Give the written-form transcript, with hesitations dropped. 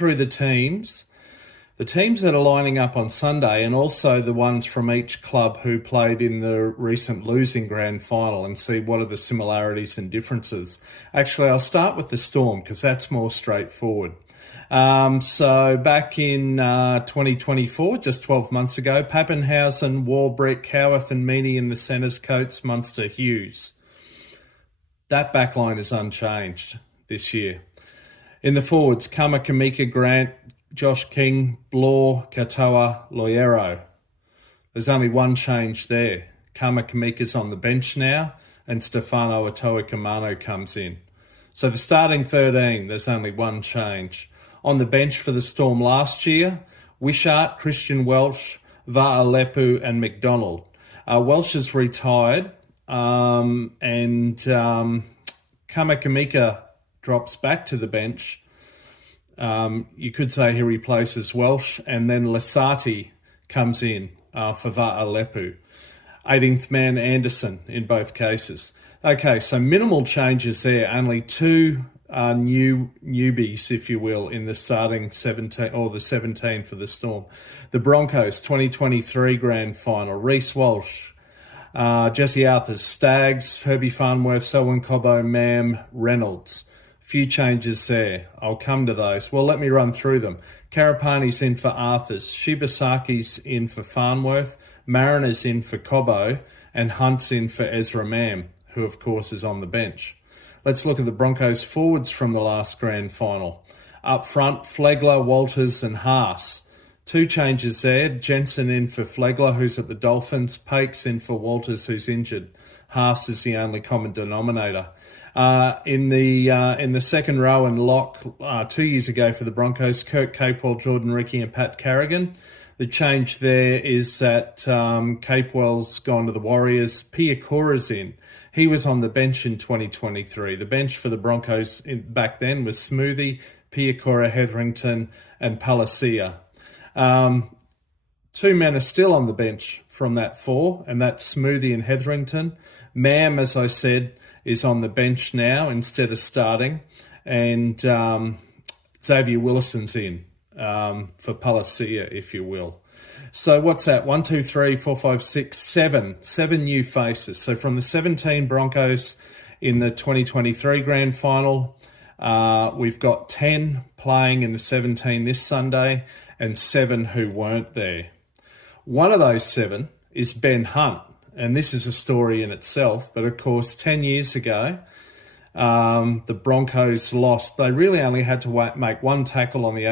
through the teams that are lining up on Sunday, and also the ones from each club who played in the recent losing grand final, and see what are the similarities and differences. Actually, I'll start with the Storm because that's more straightforward. So back in 2024, just 12 months ago, Pappenhausen, Warbrick, Howarth and Meany in the centres, Coates, Munster, Hughes. That backline is unchanged this year. In the forwards, Kamikamica, Grant, Josh King, Blore, Katoa, Loiero. There's only one change there. Kamikamica's on the bench now, and Stefano Atoikamano comes in. So the starting 13, there's only one change. On the bench for the Storm last year, Wishart, Christian Welch, Va'alepu and McDonald. Welch is retired, and Kamikamica drops back to the bench. You could say he replaces Welsh, and then Lasati comes in for Va'alepu. 18th man Anderson in both cases. Okay, so minimal changes there. Only two newbies, if you will, in the starting 17 or the 17 for the Storm. The Broncos 2023 grand final. Reece Walsh, Jesse Arthurs, Staggs, Herbie Farnworth, Selwyn Cobbo, Mam, Reynolds. Few changes there. I'll come to those. Well, let me run through them. Karapani's in for Arthurs, Shibasaki's in for Farnworth, Mariner's in for Cobbo, and Hunt's in for Ezra Mam, who of course is on the bench. Let's look at the Broncos forwards from the last grand final. Up front, Flegler, Walters and Haas. Two changes there. Jensen in for Flegler, who's at the Dolphins. Pakes in for Walters, who's injured. Haas is the only common denominator. In the second row and lock 2 years ago for the Broncos, Kirk Capewell, Jordan Ricky and Pat Carrigan. The change there is that Capewell's gone to the Warriors. Piakora's in. He was on the bench in 2023. The bench for the Broncos back then was Smoothie, Piakora, Hetherington and Palacia. Two men are still on the bench from that four, and that's Smoothie and Hetherington. Mam, as I said, is on the bench now instead of starting, and Xavier Willison's in for Palacia, if you will. So what's that? 1, 2, 3, 4, 5, 6, 7. 7 new faces. So from the 17 Broncos in the 2023 grand final, we've got 10 playing in the 17 this Sunday and 7 who weren't there. One of those 7 is Ben Hunt. And this is a story in itself, but of course, 10 years ago, the Broncos lost. They really only had to make one tackle on the